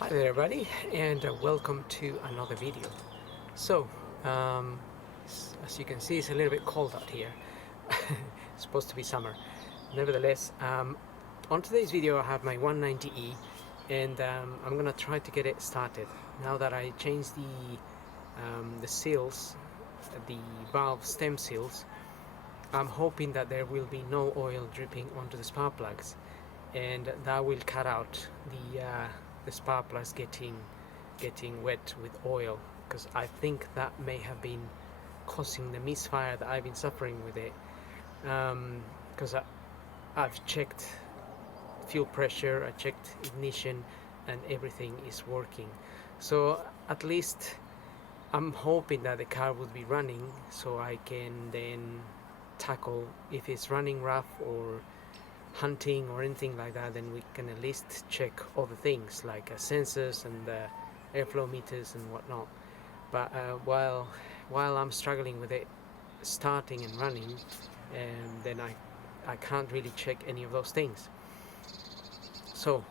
Hi there everybody, and welcome to another video. So, as you can see, it's a little bit cold out here. It's supposed to be summer. Nevertheless, on today's video I have my 190E, and I'm gonna try to get it started. Now that I changed the seals, the valve stem seals, I'm hoping that there will be no oil dripping onto the spark plugs, and that will cut out the spark plugs getting wet with oil, because I think that may have been causing the misfire that I've been suffering with it. Because I've checked fuel pressure, I checked ignition, and everything is working. So at least I'm hoping that the car would be running, so I can then tackle if it's running rough or hunting or anything like that. Then we can at least check other things like sensors and airflow meters and whatnot. But while I'm struggling with it starting and running, then I can't really check any of those things. So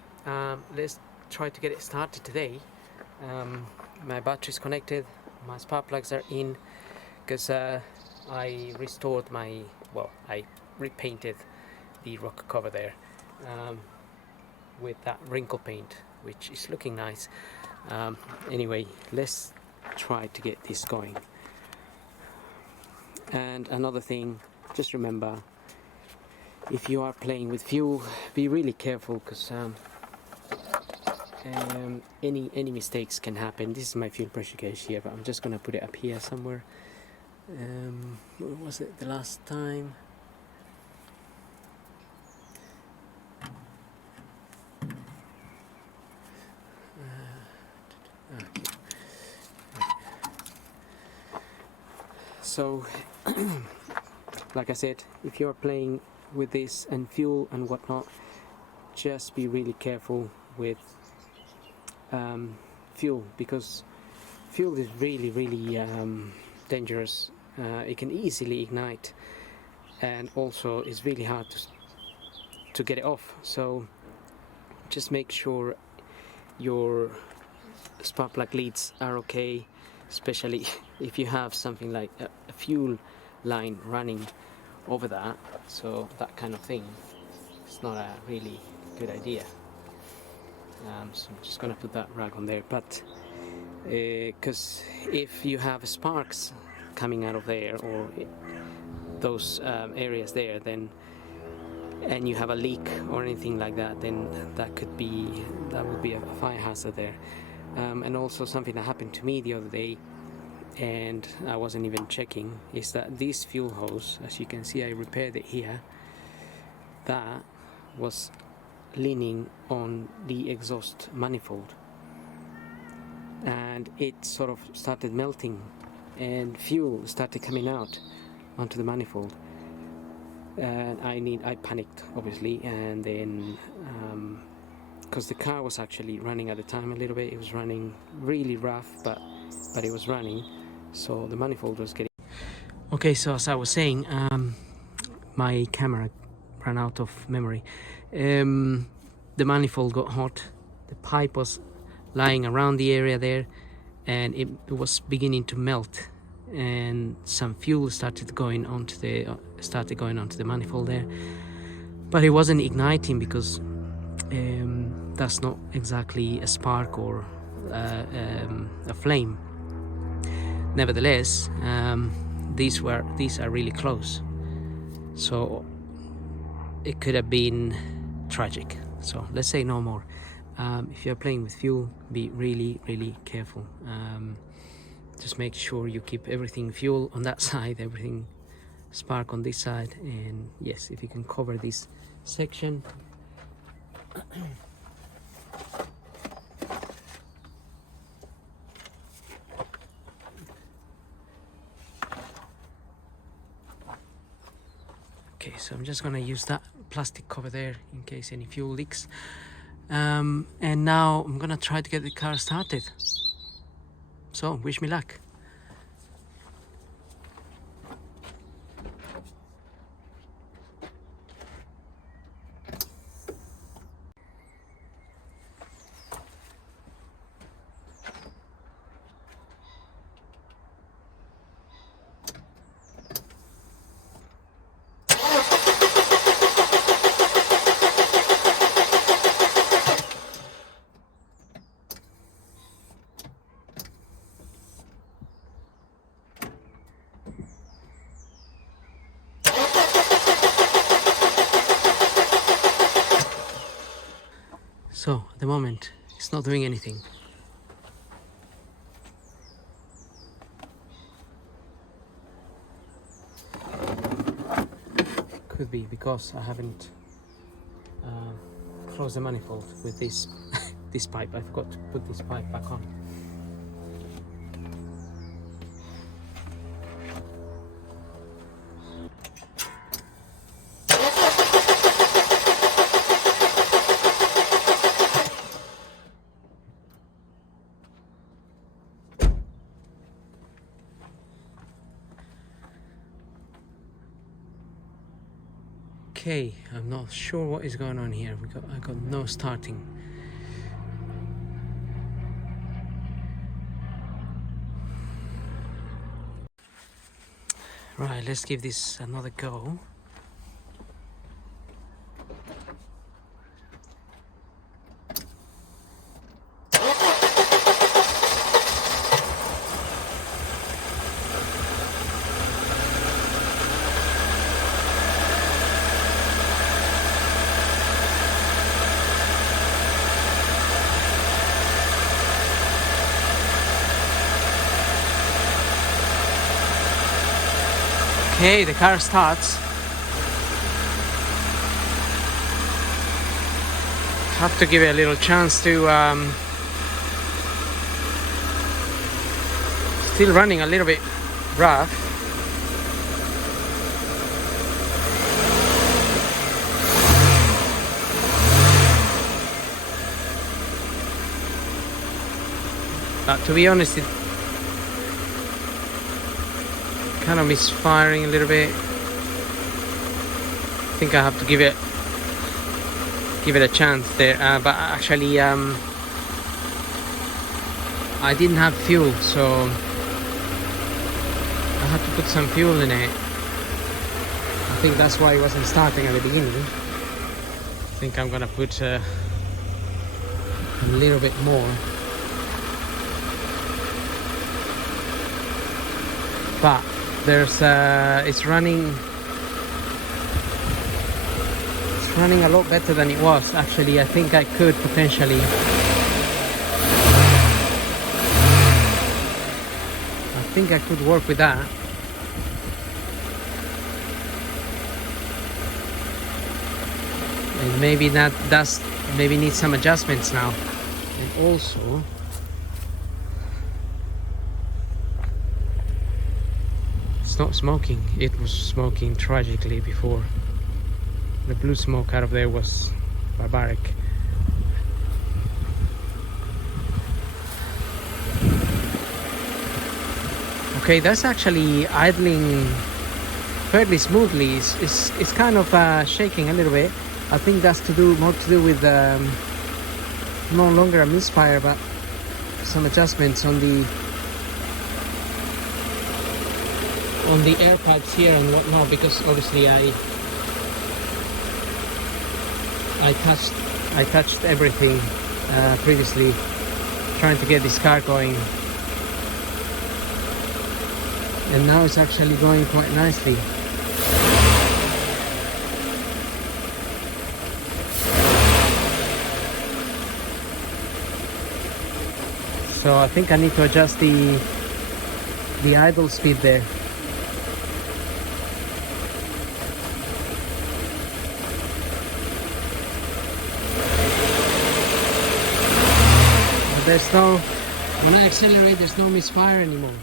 let's try to get it started today. My battery's connected, my spark plugs are in, because I restored I repainted the rocker cover there with that wrinkle paint, which is looking nice. Anyway, let's try to get this going. And another thing, just remember, if you are playing with fuel, be really careful, because any mistakes can happen. This is my fuel pressure gauge here, but I'm just gonna put it up here somewhere. Where was it the last time? So, like I said, if you're playing with this and fuel and whatnot, just be really careful with fuel, because fuel is really dangerous. It can easily ignite, and also it's really hard to get it off. So just make sure your spark plug leads are okay, especially if you have something like a fuel line running over that. So that kind of thing, it's not a really good idea. So I'm just gonna put that rag on there, but because if you have sparks coming out of there, or those areas there, then, and you have a leak or anything like that, then that would be a fire hazard there. And also something that happened to me the other day, and I wasn't even checking, is that this fuel hose, as you can see, I repaired it here, that was leaning on the exhaust manifold, and it sort of started melting, and fuel started coming out onto the manifold. And I panicked, obviously, and then because the car was actually running at the time a little bit, it was running really rough, but it was running, so the manifold was getting... Okay, so as I was saying, my camera ran out of memory. The manifold got hot, the pipe was lying around the area there, and it was beginning to melt, and some fuel started going onto the manifold there, but it wasn't igniting, because that's not exactly a spark or a flame. Nevertheless, these are really close, so it could have been tragic. So let's say no more. If you're playing with fuel, be really careful. Just make sure you keep everything fuel on that side, everything spark on this side, and yes, if you can cover this section. Okay, so I'm just gonna use that plastic cover there in case any fuel leaks. And now I'm gonna try to get the car started. So wish me luck. the moment it's not doing anything. Could be because I haven't closed the manifold with this this pipe. I forgot to put this pipe back on. Okay, I'm not sure what is going on here. I got no starting. Right, let's give this another go. Okay, the car starts. Have to give it a little chance to still running a little bit rough. But to be honest, it kind of misfiring a little bit. I think I have to give it a chance there, but actually I didn't have fuel, so I had to put some fuel in it. I think that's why it wasn't starting at the beginning. I think I'm gonna put a little bit more, but there's it's running a lot better than it was. Actually, I think I could potentially work with that. And maybe maybe needs some adjustments now. And also it's not smoking. It was smoking tragically before. The blue smoke out of there was barbaric. Okay, that's actually idling fairly smoothly. It's kind of shaking a little bit. I think that's more to do with no longer a misfire, but some adjustments on the air pipes here and whatnot, because obviously I touched everything previously, trying to get this car going, and now it's actually going quite nicely. So I think I need to adjust the idle speed there. There's no, when I accelerate, there's no misfire anymore.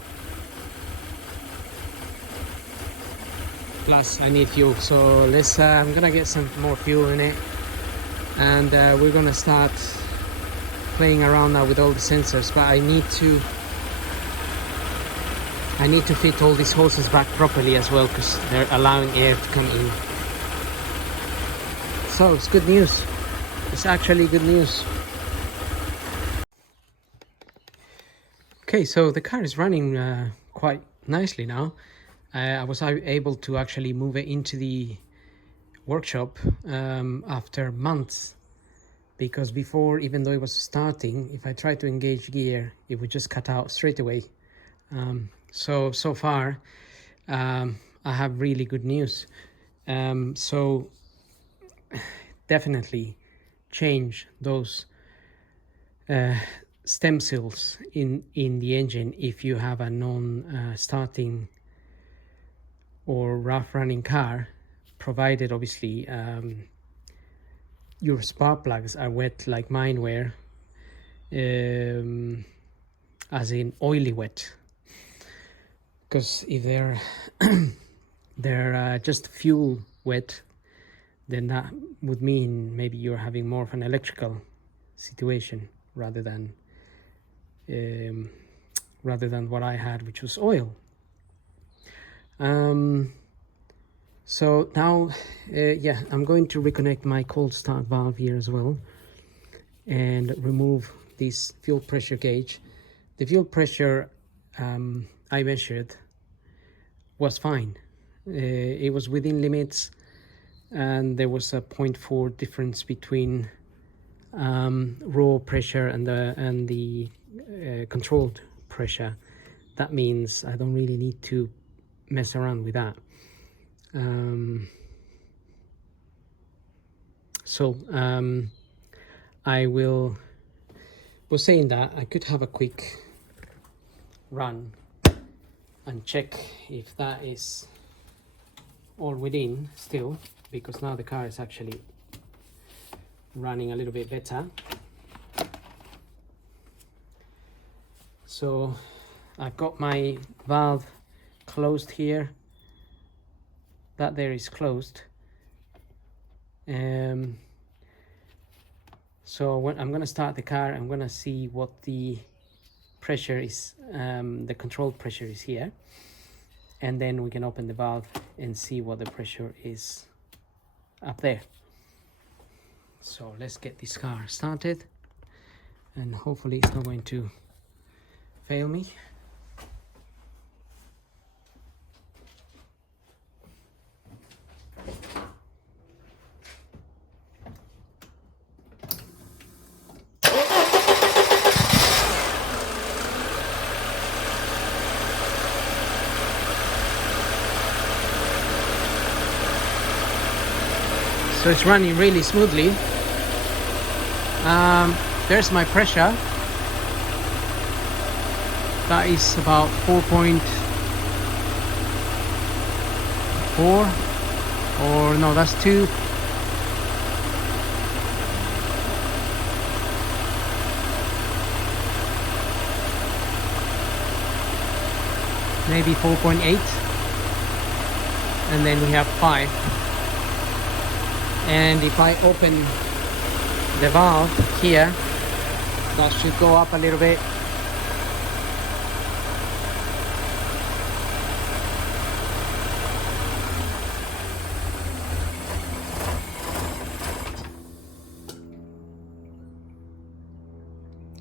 Plus I need fuel, so let's I'm gonna get some more fuel in it, and we're gonna start playing around now with all the sensors. But I need to fit all these hoses back properly as well, because they're allowing air to come in. So it's good news. It's actually good news. Okay, so the car is running quite nicely now. I was able to actually move it into the workshop after months, because before, even though it was starting, if I tried to engage gear, it would just cut out straight away. So far I have really good news. So definitely change those stem cells in the engine if you have a non-starting or rough running car, provided obviously your spark plugs are wet like mine were, as in oily wet. Because if they're just fuel wet, then that would mean maybe you're having more of an electrical situation rather than what I had, which was oil. So now, yeah, I'm going to reconnect my cold start valve here as well and remove this fuel pressure gauge. The fuel pressure I measured was fine. It was within limits, and there was a 0.4 difference between raw pressure and the controlled pressure. That means I don't really need to mess around with that. I was saying that I could have a quick run and check if that is all within still, because now the car is actually running a little bit better. So I've got my valve closed here. That there is closed. So when I'm going to start the car, I'm going to see what the pressure is, the control pressure is here, and then we can open the valve and see what the pressure is up there. So let's get this car started, and hopefully it's not going to fail me. So it's running really smoothly. There's my pressure. That is about 4.4, or no, that's 2. Maybe 4.8, and then we have 5. And if I open the valve here, that should go up a little bit.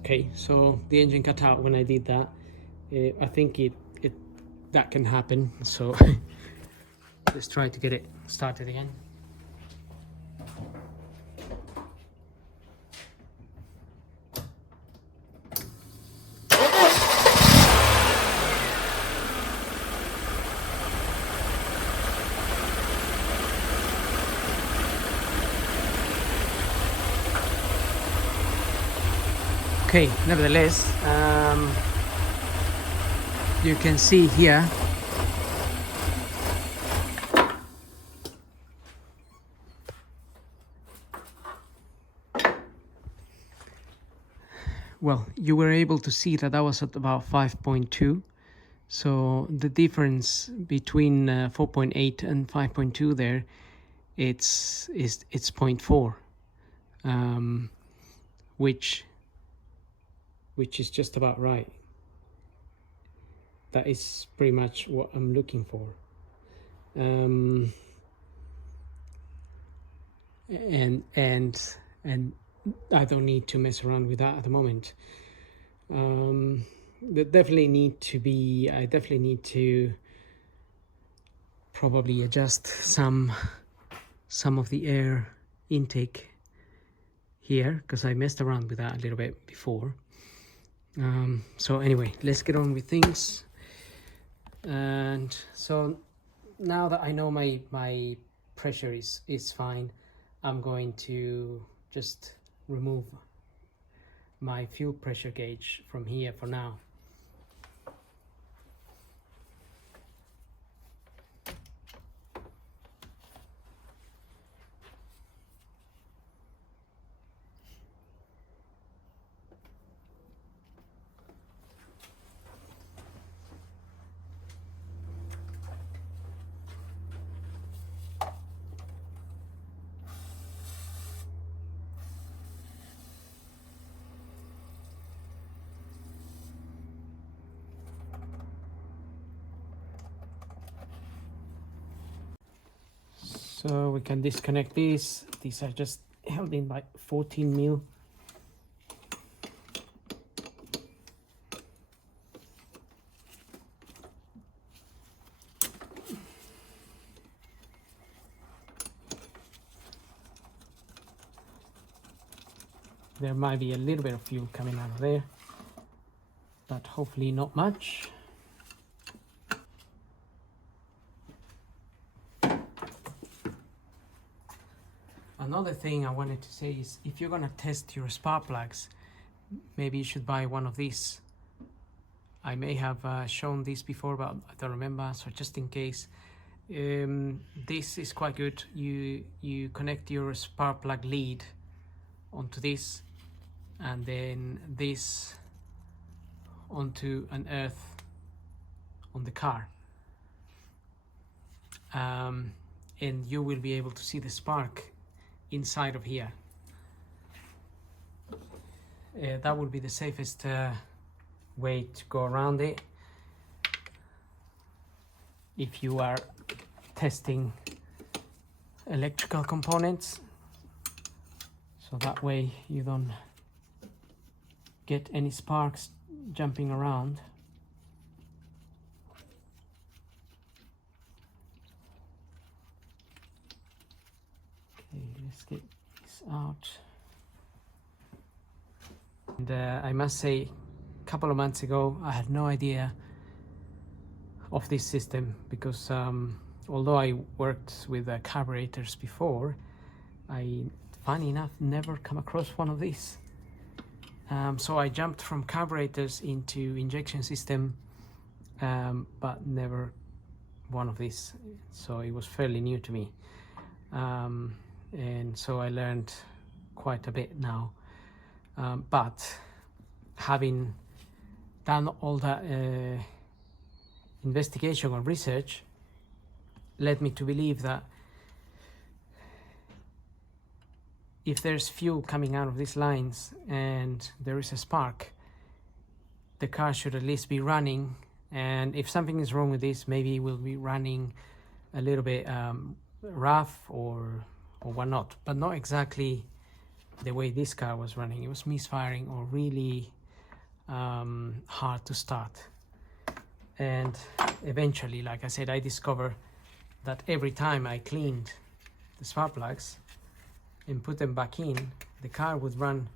Okay, so the engine cut out when I did that. I think that can happen, so let's try to get it started again. Okay, nevertheless, you can see here you were able to see that was at about 5.2. So the difference between 4.8 and 5.2 there, it's 0.4, which is just about right. That is pretty much what I'm looking for. And I don't need to mess around with that at the moment. I definitely need to probably adjust some of the air intake here, because I messed around with that a little bit before. So anyway, let's get on with things. And so now that I know my pressure is fine, I'm going to just remove my fuel pressure gauge from here for now. So we can disconnect these. These are just held in by 14 mil. There might be a little bit of fuel coming out of there, but hopefully not much. Another thing I wanted to say is, if you're gonna test your spark plugs, maybe you should buy one of these. I may have shown this before, but I don't remember, so just in case. This is quite good. You connect your spark plug lead onto this, and then this onto an earth on the car, and you will be able to see the spark inside of here. That would be the safest way to go around it if you are testing electrical components, so that way you don't get any sparks jumping around. Okay, let's get this out. And I must say, a couple of months ago I had no idea of this system, because although I worked with carburetors before, I, funny enough, never come across one of these. So I jumped from carburetors into injection system, but never one of these. So it was fairly new to me, and so I learned quite a bit now. But having done all that investigation or research led me to believe that if there's fuel coming out of these lines and there is a spark, the car should at least be running. And if something is wrong with this, maybe it will be running a little bit rough or whatnot, but not exactly the way this car was running. It was misfiring or really hard to start. And eventually, like I said, I discovered that every time I cleaned the spark plugs and put them back in, the car would run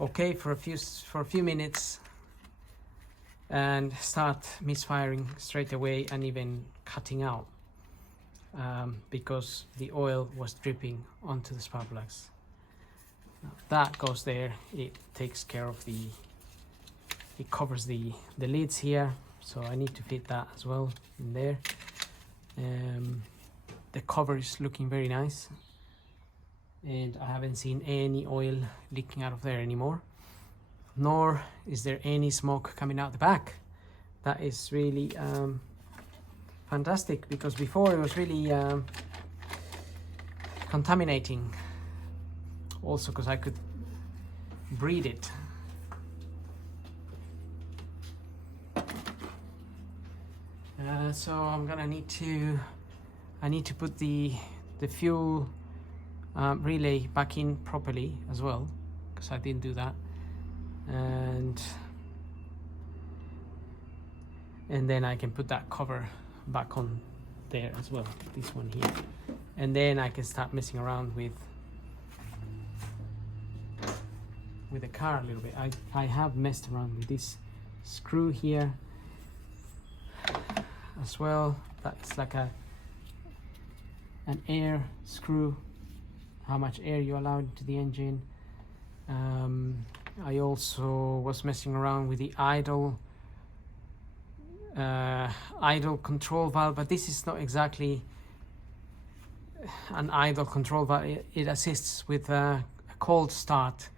okay for a few minutes and start misfiring straight away and even cutting out, because the oil was dripping onto the spark plugs. Now, that goes there. It takes care of it covers the lids here, so I need to fit that as well in there. The cover is looking very nice, and I haven't seen any oil leaking out of there anymore, nor is there any smoke coming out the back. That is really fantastic, because before it was really contaminating, also because I could breathe it. So I'm gonna need to put the fuel relay back in properly as well, because I didn't do that, and then I can put that cover back on there as well, this one here, and then I can start messing around with the car a little bit. I have messed around with this screw here as well. That's like an air screw, how much air you allow into the engine. I also was messing around with the idle control valve, but this is not exactly an idle control valve. It assists with a cold start,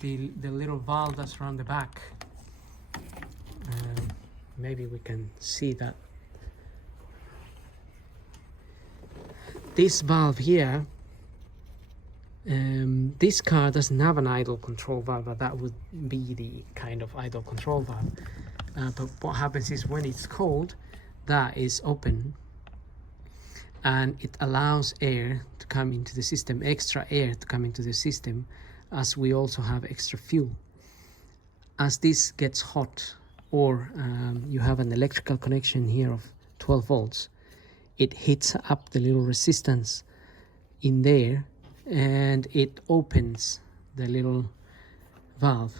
the little valve that's around the back. Maybe we can see that. This valve here, this car doesn't have an idle control valve, but that would be the kind of idle control valve. But what happens is when it's cold, that is open, and it allows air to come into the system, extra air to come into the system, as we also have extra fuel. As this gets hot, or you have an electrical connection here of 12 volts, it hits up the little resistance in there, and it opens the little valve.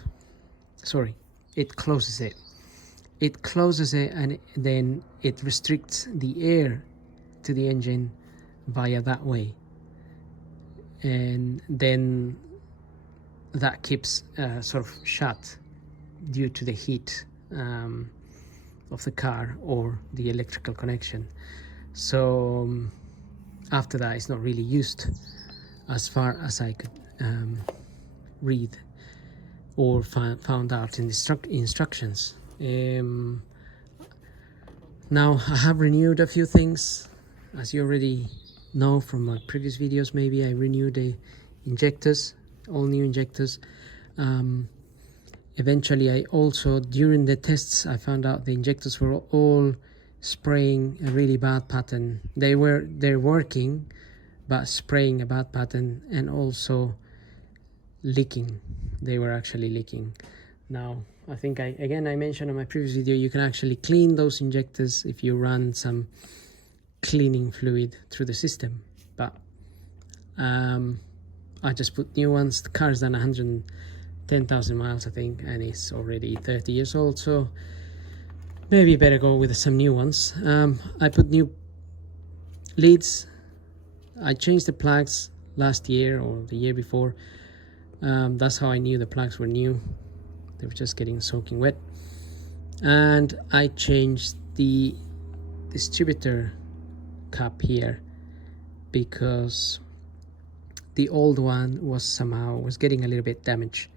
Sorry, it closes it. It closes it, and then it restricts the air to the engine via that way, and then that keeps sort of shut due to the heat of the car or the electrical connection. So after that, it's not really used, as far as I could read or found out in the instructions. Now I have renewed a few things, as you already know from my previous videos. Maybe I renewed the injectors, all new injectors. Eventually, I also, during the tests, I found out the injectors were all spraying a really bad pattern. They're working, but spraying a bad pattern, and also leaking. They were actually leaking. Now, I think I mentioned in my previous video, you can actually clean those injectors if you run some cleaning fluid through the system. But I just put new ones. The car's done 110,000 miles, I think, and it's already 30 years old, so maybe better go with some new ones. I put new leads. I changed the plugs last year or the year before. That's how I knew the plugs were new. They were just getting soaking wet. And I changed the distributor cap here, because the old one was getting a little bit damaged.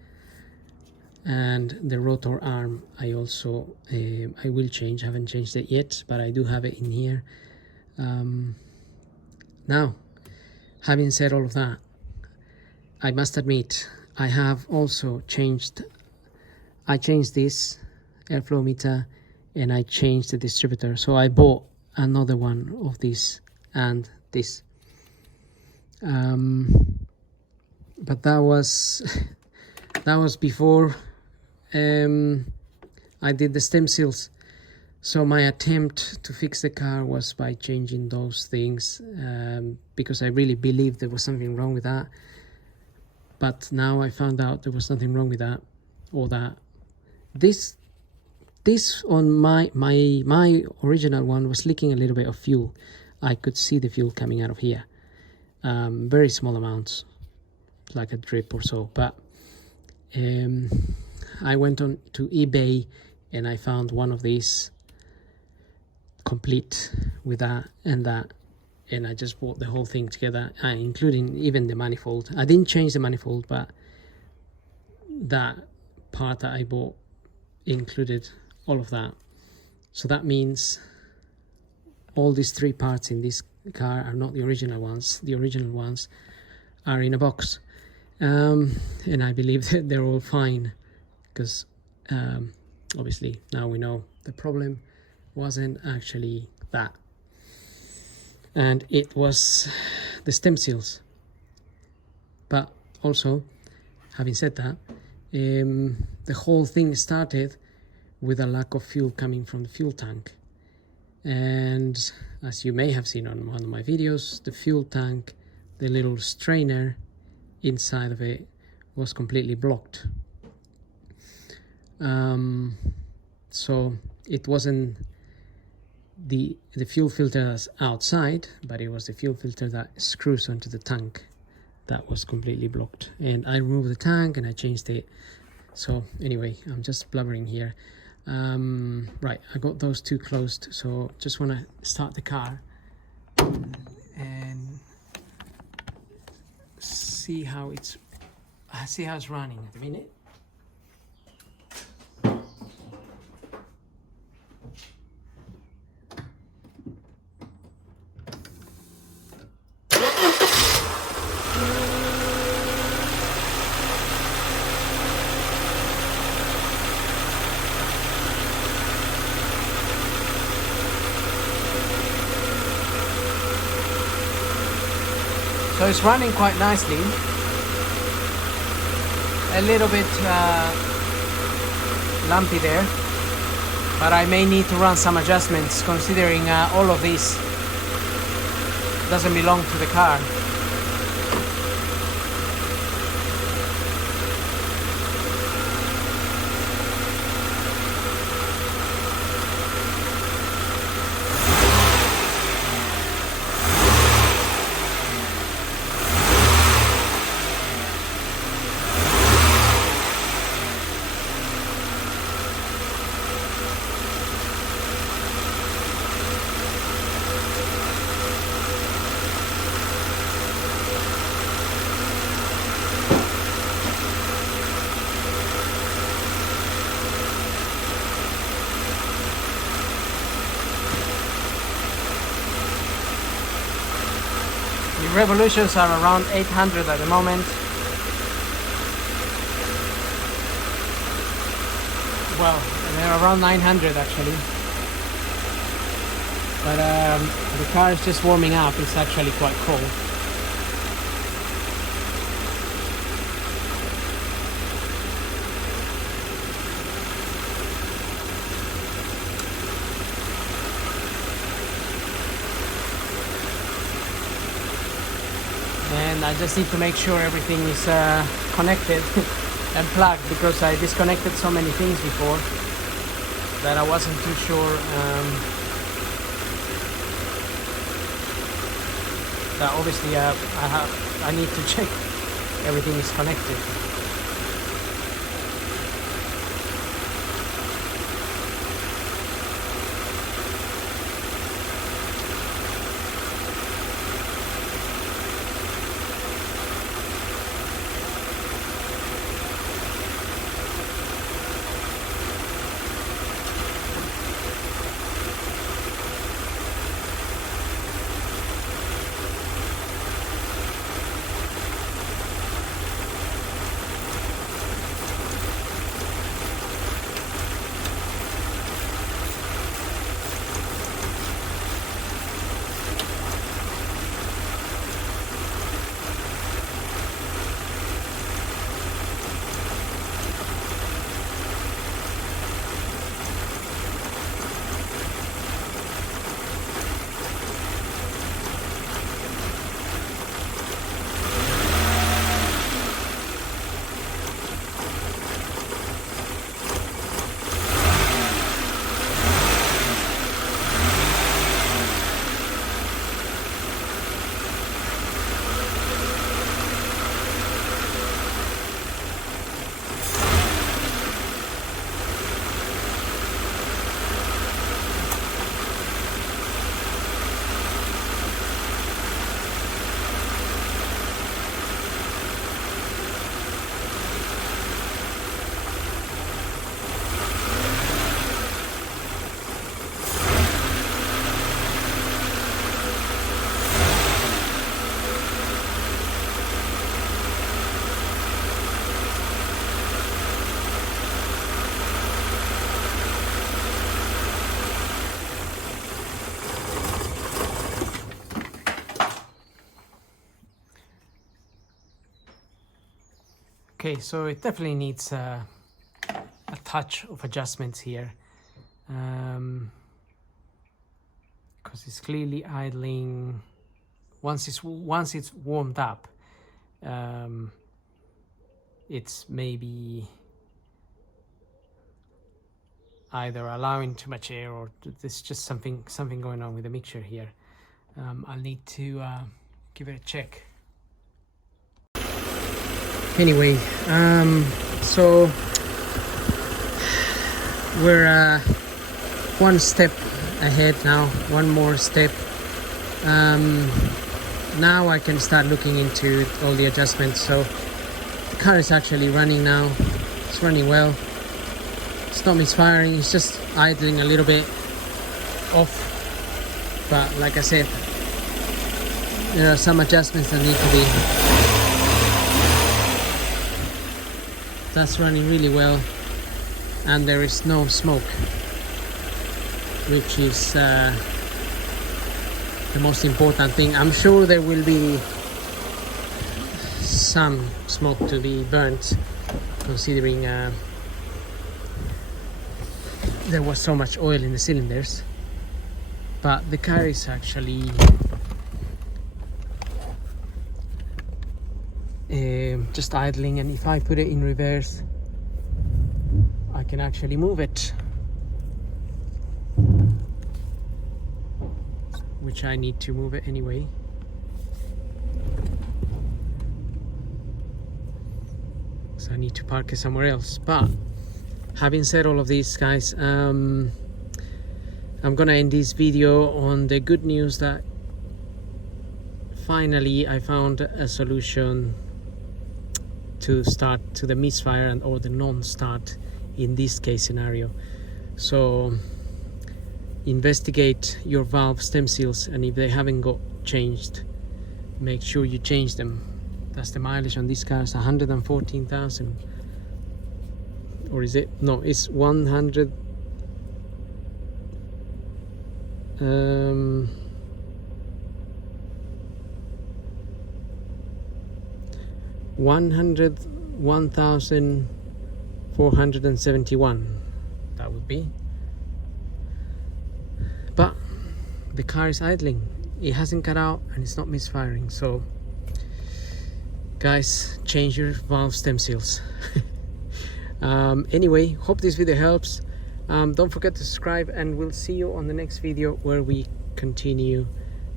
And the rotor arm, I also I will change. I haven't changed it yet, but I do have it in here. Now, having said all of that, I must admit I have also changed. I changed this airflow meter, and I changed the distributor. So I bought another one of this and this. But that was before I did the stem seals. So my attempt to fix the car was by changing those things, because I really believed there was something wrong with that. But now I found out there was nothing wrong with that, or that this on my original one was leaking a little bit of fuel. I could see the fuel coming out of here, very small amounts, like a drip or so. But I went on to eBay and I found one of these complete with that and that, and I just bought the whole thing together, including even the manifold. I didn't change the manifold, but that part that I bought included all of that. So that means all these three parts in this car are not the original ones. The original ones are in a box, and I believe that they're all fine, because obviously now we know the problem wasn't actually that, and it was the stem seals. But also, having said that, the whole thing started with a lack of fuel coming from the fuel tank. And as you may have seen on one of my videos, the fuel tank, the little strainer inside of it, was completely blocked. So it wasn't the fuel filter that's outside, but it was the fuel filter that screws onto the tank that was completely blocked, and I removed the tank and I changed it. So anyway, I'm just blubbering here. Right, I got those two closed, so just want to start the car and see how it's running at the minute. So it's running quite nicely. A little bit lumpy there, but I may need to run some adjustments considering all of this doesn't belong to the car. The revolutions are around 800 at the moment. Well, they're around 900 actually. But the car is just warming up. It's actually quite cold. And I just need to make sure everything is connected and plugged, because I disconnected so many things before that I wasn't too sure that obviously I need to check everything is connected. Okay, so it definitely needs a touch of adjustments here, because it's clearly idling. Once it's warmed up, it's maybe either allowing too much air, or there's just something going on with the mixture here. I'll need to give it a check. Anyway, so we're one step ahead now, one more step. Now I can start looking into all the adjustments. So the car is actually running now. It's running well. It's not misfiring, it's just idling a little bit off. But like I said, there are some adjustments that need to be. That's running really well, and there is no smoke, which is the most important thing. I'm sure there will be some smoke to be burnt, considering there was so much oil in the cylinders. But the car is actually just idling, and if I put it in reverse I can actually move it, which I need to move it anyway. So I need to park it somewhere else. But having said all of this, guys, I'm gonna end this video on the good news that finally I found a solution to start to the misfire and or the non-start in this case scenario. So investigate your valve stem seals, and if they haven't got changed, make sure you change them. That's the mileage on this car, is 114,000, or is it? No, it's 100. 101,471 that would be. But the car is idling, it hasn't cut out, and it's not misfiring. So guys, change your valve stem seals. Anyway, hope this video helps. Don't forget to subscribe, and we'll see you on the next video where we continue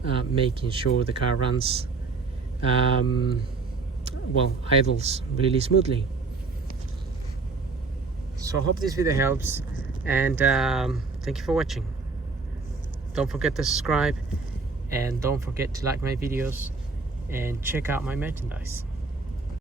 making sure the car runs well, idles really smoothly. So I hope this video helps, and thank you for watching. Don't forget to subscribe, and don't forget to like my videos and check out my merchandise.